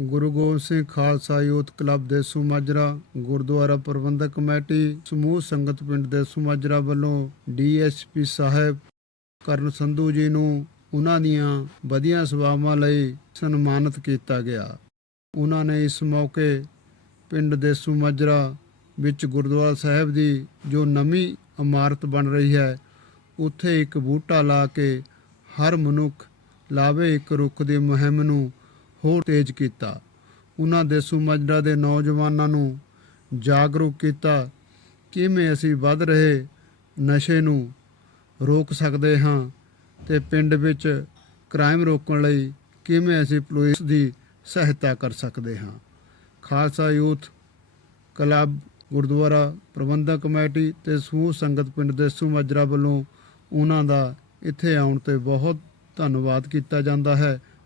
ਗੁਰੂ Gobind Singh Khalsa youth club ਦੇ ਸੁਮਾਜਰਾ, ਗੁਰਦੁਆਰਾ ਪ੍ਰਬੰਧਕ committee, ਸਮੂਹ ਸੰਗਤ ਪਿੰਡ ਦੇ ਸੁਮਾਜਰਾ ਵੱਲੋਂ ਡੀਐਸਪੀ ਸਾਹਿਬ ਕਰਨ ਸੰਧੂ ਜੀ ਨੂੰ ਉਹਨਾਂ ਦੀਆਂ ਵਧੀਆ ਸੇਵਾਵਾਂ ਲਈ ਸਨਮਾਨਿਤ ਕੀਤਾ ਗਿਆ। ਉਹਨਾਂ ਨੇ ਇਸ ਮੌਕੇ ਪਿੰਡ ਦੇ ਸੁਮਾਜਰਾ ਵਿੱਚ ਗੁਰਦੁਆਰਾ ਸਾਹਿਬ ਦੀ ਜੋ ਨਵੀਂ ਇਮਾਰਤ ਬਣ ਰਹੀ ਹੈ, ਉੱਥੇ ਇੱਕ ਬੂਟਾ ਲਾ ਕੇ ਹਰ ਮਨੁੱਖ ਲਾਵੇ ਇੱਕ ਰੁੱਖ ਦੀ ਮੁਹਿੰਮ ਨੂੰ ਹੋਰ ਤੇਜ਼ ਕੀਤਾ। ਉਹਨਾਂ ਦੇ ਸੁਮਜਰਾ ਦੇ ਨੌਜਵਾਨਾਂ ਨੂੰ ਜਾਗਰੂਕ ਕੀਤਾ, ਕਿਵੇਂ ਅਸੀਂ ਵੱਧ ਰਹੇ ਨਸ਼ੇ ਨੂੰ ਰੋਕ ਸਕਦੇ ਹਾਂ ਤੇ ਪਿੰਡ ਵਿੱਚ ਕ੍ਰਾਈਮ ਰੋਕਣ ਲਈ ਕਿਵੇਂ ਅਸੀਂ ਪੁਲਿਸ ਦੀ ਸਹਾਇਤਾ ਕਰ ਸਕਦੇ ਹਾਂ? ਖਾਲਸਾ ਯੂਥ ਕਲੱਬ ਗੁਰਦੁਆਰਾ ਪ੍ਰਬੰਧਕ ਕਮੇਟੀ ਤੇ ਸਮੂਹ ਸੰਗਤ ਪਿੰਡ ਦੇ ਸੁਮਜਰਾ ਵੱਲੋਂ ਉਹਨਾਂ ਦਾ ਇੱਥੇ ਆਉਣ ਤੇ ਬਹੁਤ ਧੰਨਵਾਦ ਕੀਤਾ ਜਾਂਦਾ ਹੈ।